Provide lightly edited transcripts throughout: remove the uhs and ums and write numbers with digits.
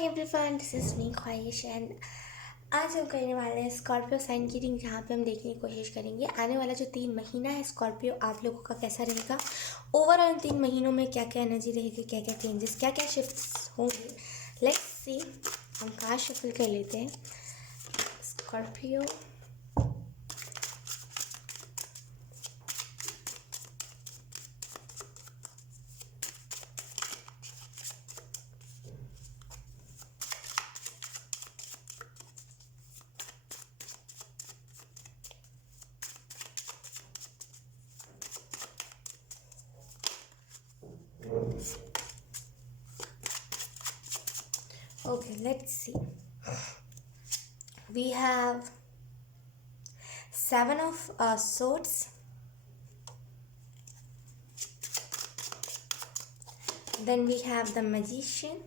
Everyone, this is me ख्वाहिश and आज हम करने वाले हैं स्कॉर्पियो साइन की रीडिंग, जहाँ पे हम देखने की कोशिश करेंगे आने वाला जो 3 महीना है स्कॉर्पियो आप लोगों का कैसा रहेगा। ओवरऑल इन 3 महीनों में क्या क्या एनर्जी रहेगी, क्या क्या चेंजेस, क्या क्या शिफ्ट्स होंगे। Let's see. हम कार्ड शफल कर लेते हैं। Scorpio, okay, let's see. We have 7 of Swords, then we have the Magician,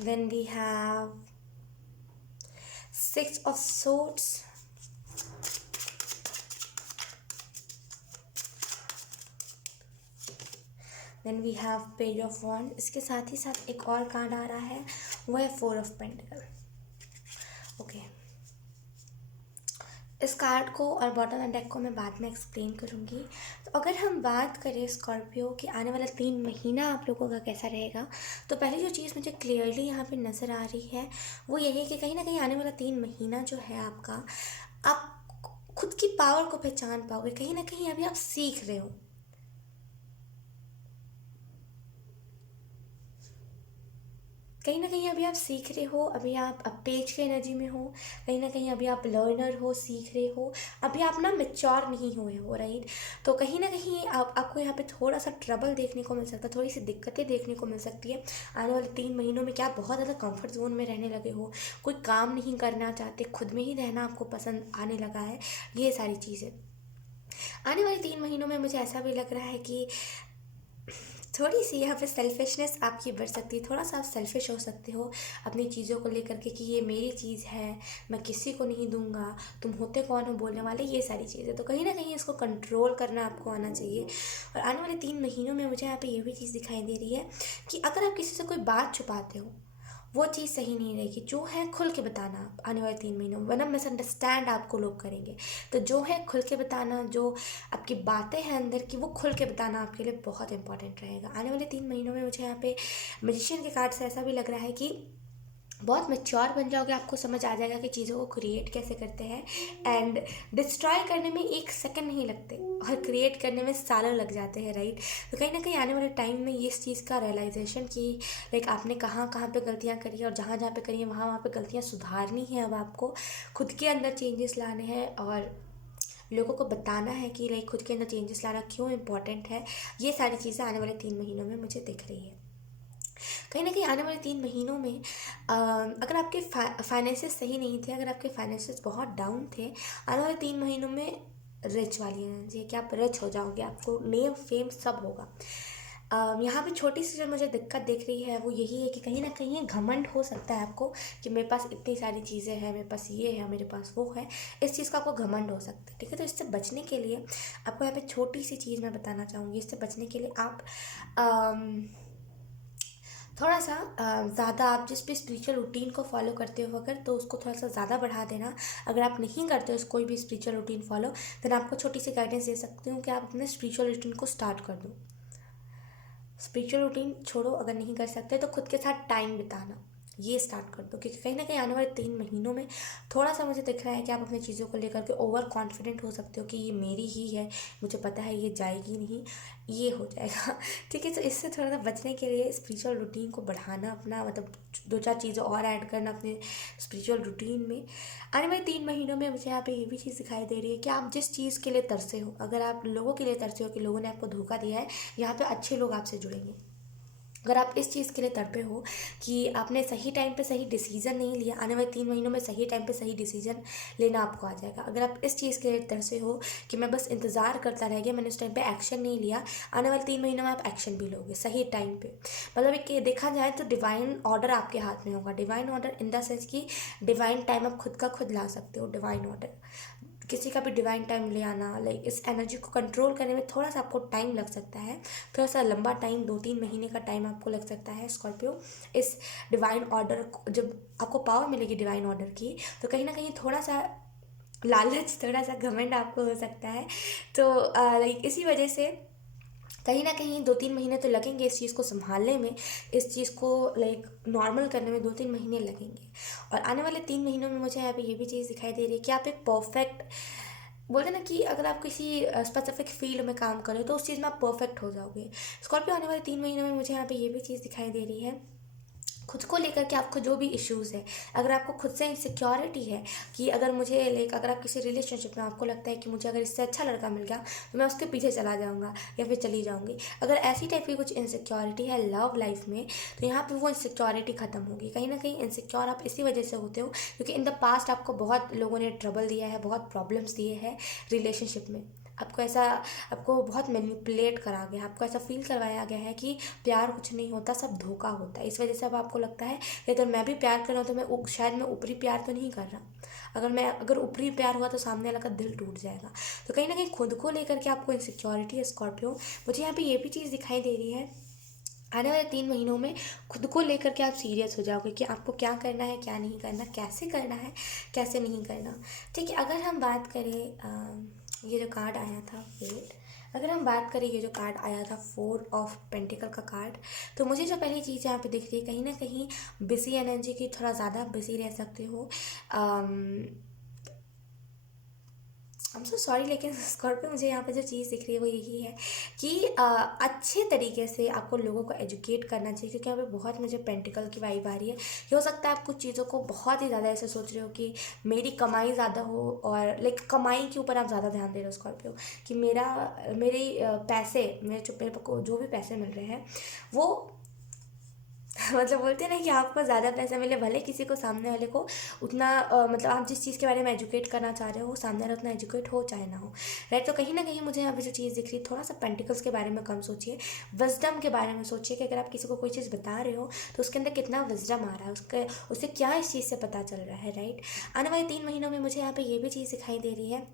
then we have 6 of Swords, then we have page of wand. इसके साथ ही साथ एक और कार्ड आ रहा है, वो है 4 of Pentacles। ओके, इस कार्ड को और बॉटम एंड डेक को मैं बाद में एक्सप्लेन करूँगी। तो अगर हम बात करें स्कॉर्पियो कि आने वाला 3 महीना आप लोगों का कैसा रहेगा, तो पहली जो चीज़ मुझे क्लियरली यहाँ पे नज़र आ रही है वो यही है कि कहीं ना कहीं आने वाला 3 महीना जो है आपका, आप खुद की पावर को पहचान पाओगे। कहीं ना कहीं अभी आप सीख रहे हो, कहीं ना कहीं अभी आप सीख रहे हो, अभी आप पेज के एनर्जी में हो, कहीं ना कहीं अभी आप लर्नर हो, सीख रहे हो, अभी आप ना मेच्योर नहीं हुए हो, राइट। तो कहीं ना कहीं आपको यहाँ पे थोड़ा सा ट्रबल देखने को मिल सकता है, थोड़ी सी दिक्कतें देखने को मिल सकती है आने वाले 3 महीनों में। क्या आप बहुत ज़्यादा कंफर्ट जोन में रहने लगे हो, कोई काम नहीं करना चाहते, खुद में ही रहना आपको पसंद आने लगा है। ये सारी चीज़ें आने वाले 3 महीनों में मुझे ऐसा भी लग रहा है कि थोड़ी सी यहाँ पे सेल्फिशनेस आपकी बढ़ सकती है। थोड़ा सा आप सेल्फिश हो सकते हो अपनी चीज़ों को लेकर के कि ये मेरी चीज़ है, मैं किसी को नहीं दूंगा, तुम होते कौन हो बोलने वाले, ये सारी चीज़ें। तो कहीं ना कहीं इसको कंट्रोल करना आपको आना चाहिए। और आने वाले 3 महीनों में मुझे यहाँ पे ये भी चीज़ दिखाई दे रही है कि अगर आप किसी से कोई बात छुपाते हो, वो चीज़ सही नहीं रहेगी। जो है खुल के बताना आप आने वाले 3 महीनों में, वरना मिसअंडरस्टैंड आपको लोग करेंगे। तो जो है खुल के बताना, जो आपकी बातें हैं अंदर की, वो खुल के बताना आपके लिए बहुत इंपॉर्टेंट रहेगा आने वाले 3 महीनों में। मुझे यहाँ पे मैजिशियन के कार्ड से ऐसा भी लग रहा है कि बहुत मैच्योर बन जाओगे, आपको समझ आ जाएगा कि चीज़ों को क्रिएट कैसे करते हैं। एंड डिस्ट्रॉय करने में 1 सेकंड नहीं लगते और क्रिएट करने में सालों लग जाते हैं, राइट। तो कहीं ना कहीं आने वाले टाइम में इस चीज़ का रियलाइजेशन कि लाइक आपने कहाँ कहाँ पे गलतियाँ करी है, और जहाँ जहाँ पे करी है वहाँ वहाँ पे गलतियाँ सुधारनी है। अब आपको खुद के अंदर चेंजेस लाने हैं और लोगों को बताना है कि लाइक खुद के अंदर चेंजेस लाना क्यों इम्पोर्टेंट है। ये सारी चीज़ें आने वाले 3 महीनों में मुझे दिख रही है। कहीं ना कहीं आने वाले 3 महीनों में अगर आपके फाइनेंसेस सही नहीं थे, अगर आपके फाइनेंसेस बहुत डाउन थे, आने वाले 3 महीनों में रिच वाली एनर्जी है कि आप रिच हो जाओगे, आपको नेम फेम सब होगा। यहाँ पे छोटी सी जो मुझे दिक्कत देख रही है वो यही है कि कहीं ना कहीं घमंड हो सकता है आपको कि मेरे पास इतनी सारी चीज़ें हैं, मेरे पास ये है, मेरे पास वो है। इस चीज़ का आपको घमंड हो सकता है, ठीक है। तो इससे बचने के लिए आपको यहाँ पे छोटी सी चीज़ मैं बताना चाहूँगी। इससे बचने के लिए आप थोड़ा सा ज़्यादा, आप जिस भी स्पिरिचुअल रूटीन को फॉलो करते हो अगर, तो उसको थोड़ा सा ज़्यादा बढ़ा देना। अगर आप नहीं करते हो कोई भी स्पिरिचुअल रूटीन फॉलो, देन आपको छोटी सी गाइडेंस दे सकती हूँ कि आप अपने स्पिरिचुअल रूटीन को स्टार्ट कर दो। स्पिरिचुअल रूटीन छोड़ो, अगर नहीं कर सकते तो खुद के साथ टाइम बिताना ये स्टार्ट कर दो। क्योंकि कहीं ना कहीं आने वाले 3 महीनों में थोड़ा सा मुझे दिख रहा है कि आप अपनी चीज़ों को लेकर के ओवर कॉन्फिडेंट हो सकते हो कि ये मेरी ही है, मुझे पता है ये जाएगी नहीं, ये हो जाएगा, ठीक है। तो इससे थोड़ा सा बचने के लिए स्पिरिचुअल रूटीन को बढ़ाना, अपना मतलब 2-4 चीज़ें और ऐड करना अपने स्पिरिचुअल रूटीन में। आने वाले 3 महीनों में मुझे यहाँ पे ये भी चीज़ दिखाई दे रही है कि आप जिस चीज़ के लिए तरसे हो, अगर आप लोगों के लिए तरसे हो कि लोगों ने आपको धोखा दिया है, यहाँ पे अच्छे लोग आपसे जुड़ेंगे। अगर आप इस चीज़ के लिए तड़पे हो कि आपने सही टाइम पे सही डिसीजन नहीं लिया, आने वाले 3 महीनों में सही टाइम पे सही डिसीजन लेना आपको आ जाएगा। अगर आप इस चीज़ के लिए तरसे हो कि मैं बस इंतज़ार करता रह गया, मैंने उस टाइम पे एक्शन नहीं लिया, आने वाले 3 महीनों में आप एक्शन भी लोगे सही टाइम पे। मतलब एक देखा जाए तो डिवाइन ऑर्डर आपके हाथ में होगा। Divine order in the sense कि डिवाइन टाइम आप खुद का खुद ला सकते हो। डिवाइन ऑर्डर किसी का भी डिवाइन टाइम ले आना, लाइक इस एनर्जी को कंट्रोल करने में थोड़ा सा आपको टाइम लग सकता है, थोड़ा सा लंबा टाइम, 2-3 महीने का टाइम आपको लग सकता है स्कॉर्पियो। इस डिवाइन ऑर्डर, जब आपको पावर मिलेगी डिवाइन ऑर्डर की, तो कहीं ना कहीं थोड़ा सा लालच, थोड़ा सा घमंड आपको हो सकता है। तो लाइक इसी वजह से कहीं ना कहीं 2-3 महीने तो लगेंगे इस चीज़ को संभालने में, इस चीज़ को लाइक नॉर्मल करने में 2-3 महीने लगेंगे। और आने वाले 3 महीनों में मुझे यहाँ पे ये भी चीज़ दिखाई दे रही है कि आप एक परफेक्ट, बोलते हैं ना कि अगर आप किसी स्पेसिफिक फील्ड में काम करें तो उस चीज़ में आप परफेक्ट हो जाओगे। स्कॉर्पियो आने वाले 3 महीनों में मुझे यहाँ पे ये भी चीज़ दिखाई दे रही है, खुद को लेकर के आपको जो भी इश्यूज़ है, अगर आपको खुद से इनसिक्योरिटी है कि अगर मुझे लाइक, अगर आप किसी रिलेशनशिप में आपको लगता है कि मुझे अगर इससे अच्छा लड़का मिल गया तो मैं उसके पीछे चला जाऊंगा या फिर चली जाऊंगी, अगर ऐसी टाइप की कुछ इनसिक्योरिटी है लव लाइफ में, तो यहाँ पे वो इनसिक्योरिटी ख़त्म होगी। कहीं ना कहीं इनसिक्योर आप इसी वजह से होते हो क्योंकि इन द पास्ट आपको बहुत लोगों ने ट्रबल दिया है, बहुत प्रॉब्लम्स दिए हैं रिलेशनशिप में। आपको ऐसा, आपको बहुत मैनिपुलेट करा गया, आपको ऐसा फील करवाया गया है कि प्यार कुछ नहीं होता, सब धोखा होता है। इस वजह से अब आपको लगता है कि अगर मैं भी प्यार कर रहा हूँ तो मैं शायद मैं ऊपरी प्यार तो नहीं कर रहा, अगर ऊपरी प्यार हुआ तो सामने वाला का दिल टूट जाएगा। तो कहीं ना कहीं खुद को लेकर के आपको इनसिक्योरिटी है स्कॉर्पियो। मुझे यहाँ पे ये भी चीज़ दिखाई दे रही है, आने वाले 3 महीनों में खुद को लेकर के आप सीरियस हो जाओगे कि आपको क्या करना है, क्या नहीं करना, कैसे करना है, कैसे नहीं करना। ठीक है, अगर हम बात करें ये जो कार्ड आया था, वेट, अगर हम बात करें ये जो कार्ड आया था 4 ऑफ पेंटिकल का कार्ड, तो मुझे जो पहली चीज़ यहाँ पे दिख रही है, कहीं ना कहीं बिजी एनर्जी की, थोड़ा ज़्यादा बिजी रह सकते हो। आई एम सो सॉरी, लेकिन स्कॉर्पियो मुझे यहाँ पे जो चीज़ दिख रही है वो यही है कि अच्छे तरीके से आपको लोगों को एजुकेट करना चाहिए, क्योंकि यहाँ पे बहुत मुझे पेंटिकल की वाइब आ रही है। ये हो सकता है आप कुछ चीज़ों को बहुत ही ज़्यादा ऐसे सोच रहे हो कि मेरी कमाई ज़्यादा हो, और लाइक कमाई के ऊपर आप ज़्यादा ध्यान दे रहे हो स्कॉर्पियो, कि मेरी पैसे, मेरे को जो भी पैसे मिल रहे हैं वो मतलब बोलते हैं ना कि आपको ज़्यादा पैसा मिले, भले किसी को, सामने वाले को उतना मतलब आप जिस चीज़ के बारे में एजुकेट करना चाह रहे हो वो सामने वाला उतना एजुकेट हो चाहे ना हो, राइट। तो कहीं ना कहीं मुझे यहाँ पे जो चीज़ दिख रही है, थोड़ा सा पेंटिकल्स के बारे में कम सोचिए, विजडम के बारे में सोचिए कि अगर आप किसी को कोई चीज़ बता रहे हो तो उसके अंदर कितना विजडम आ रहा है, उसे क्या इस चीज़ से पता चल रहा है, राइट। आने वाले 3 महीनों में मुझे यहाँ पे ये भी चीज़ दिखाई दे रही है,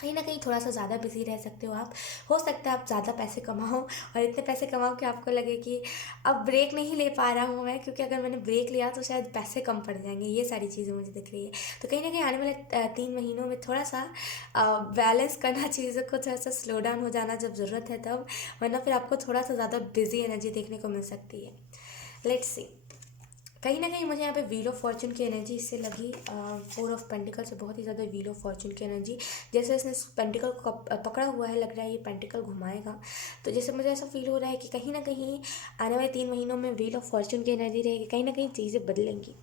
कहीं ना कहीं थोड़ा सा ज़्यादा बिजी रह सकते हो आप। हो सकता है आप ज़्यादा पैसे कमाओ, और इतने पैसे कमाओ कि आपको लगे कि अब ब्रेक नहीं ले पा रहा हूँ मैं, क्योंकि अगर मैंने ब्रेक लिया तो शायद पैसे कम पड़ जाएंगे। ये सारी चीज़ें मुझे दिख रही है। तो कहीं ना कहीं आने वाले 3 महीनों में थोड़ा सा बैलेंस करना, चीज़ों को थोड़ा सा स्लो डाउन हो जाना जब ज़रूरत है तब, वरना फिर आपको थोड़ा सा ज़्यादा बिजी एनर्जी देखने को मिल सकती है। लेट्स सी, कहीं ना कहीं मुझे यहाँ पे व्हील ऑफ फॉर्चून की एनर्जी इससे लगी, 4 ऑफ पेंटिकल से बहुत ही ज़्यादा व्हील ऑफ फॉर्चून की एनर्जी। जैसे इसने पेंटिकल को पकड़ा हुआ है, लग रहा है ये पेंटिकल घुमाएगा, तो जैसे मुझे ऐसा फील हो रहा है कि कहीं ना कहीं आने वाले 3 महीनों में व्हील ऑफ फॉर्चून की एनर्जी रहेगी, कहीं ना कहीं चीज़ें बदलेंगी।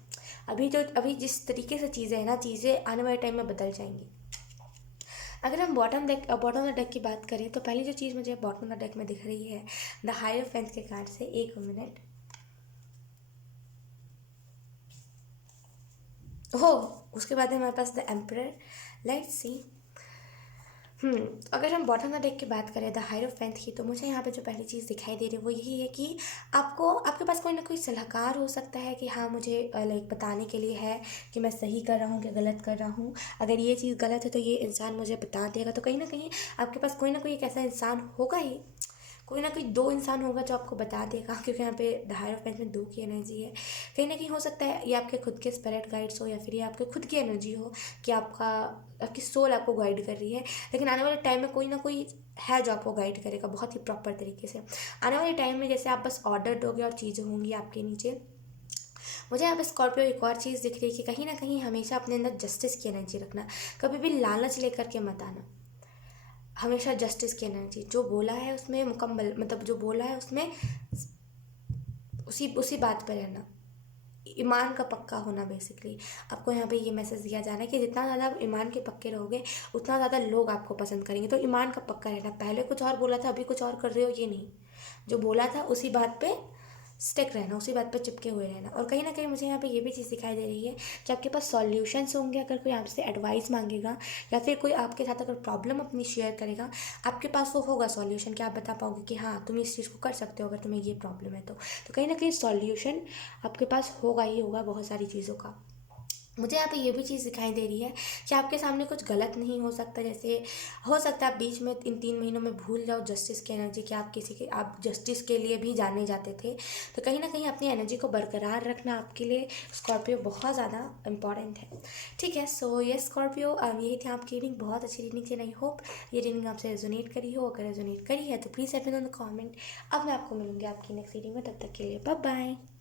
अभी जिस तरीके से चीज़ें हैं ना, चीज़ें आने वाले टाइम में बदल जाएंगी। अगर हम बॉटम ऑफ द डेक की बात करें, तो पहली जो चीज़ मुझे बॉटम ऑफ द डेक में दिख रही है, द हायरफेंट के कार्ड से, 1 मिनट, हो, उसके बाद है हमारे पास द एम्परर। लेट्स सी, अगर हम बॉटम ऑफ द डेक की बात करें द हायरोफेंट की, तो मुझे यहाँ पे जो पहली चीज़ दिखाई दे रही है वो यही है कि आपके पास कोई ना कोई सलाहकार हो सकता है कि हाँ, मुझे लाइक बताने के लिए है कि मैं सही कर रहा हूँ कि गलत कर रहा हूँ। अगर ये चीज़ गलत है तो ये इंसान मुझे बता देगा। तो कहीं ना कहीं आपके पास कोई ना कोई एक ऐसा इंसान होगा ही, कोई ना कोई 2 इंसान होगा जो आपको बता देगा, क्योंकि यहाँ पे द हायर ऑफ पेंस में 2 की एनर्जी है। कहीं ना कहीं हो सकता है ये आपके खुद के स्पिरिट गाइड्स हो, या फिर ये आपके खुद की एनर्जी हो कि आपकी सोल आपको गाइड कर रही है। लेकिन आने वाले टाइम में कोई ना कोई है जो आपको गाइड करेगा बहुत ही प्रॉपर तरीके से। आने वाले टाइम में जैसे आप बस ऑर्डर दोगे और चीज़ें होंगी आपके नीचे। मुझे यहाँ पे स्कॉर्पियो एक और चीज़ दिख रही है कि कहीं ना कहीं हमेशा अपने अंदर जस्टिस की एनर्जी रखना, कभी भी लालच लेकर के मत आना। हमेशा जस्टिस की एनर्जी, जो बोला है उसमें मुकम्मल, मतलब जो बोला है उसमें उसी उसी बात पर रहना, ईमान का पक्का होना। बेसिकली आपको यहाँ पे ये मैसेज दिया जा रहा है कि जितना ज़्यादा आप ईमान के पक्के रहोगे उतना ज़्यादा लोग आपको पसंद करेंगे। तो ईमान का पक्का रहना, पहले कुछ और बोला था अभी कुछ और कर रहे हो, ये नहीं, जो बोला था उसी बात पे स्टिक रहना, उसी बात पे चिपके हुए रहना। और कहीं ना कहीं मुझे यहाँ पे ये भी चीज़ दिखाई दे रही है कि आपके पास सॉल्यूशंस होंगे। अगर कोई आपसे एडवाइस मांगेगा या फिर कोई आपके साथ अगर प्रॉब्लम अपनी शेयर करेगा, आपके पास वो होगा सॉल्यूशन कि आप बता पाओगे कि हाँ, तुम इस चीज़ को कर सकते हो अगर तुम्हें ये प्रॉब्लम है तो कहीं ना कहीं सॉल्यूशन आपके पास होगा ही होगा बहुत सारी चीज़ों का। मुझे यहाँ पे ये भी चीज़ दिखाई दे रही है कि आपके सामने कुछ गलत नहीं हो सकता। जैसे हो सकता है आप बीच में इन 3 महीनों में भूल जाओ जस्टिस की एनर्जी, कि आप जस्टिस के लिए भी जाने जाते थे। तो कहीं ना कहीं अपनी एनर्जी को बरकरार रखना आपके लिए स्कॉर्पियो बहुत ज़्यादा इंपॉर्टेंट है। ठीक है, सो ये स्कॉर्पियो, यही थी आपकी रीडिंग। बहुत अच्छी रीडिंग थी। आई होप ये रीडिंग आपसे रेजोनेट करी हो। अगर रेजोनेट करी है तो please let me know in the comment. अब मैं आपको मिलूंगी आपकी नेक्स्ट रीडिंग में। तब तक के लिए बाय बाय।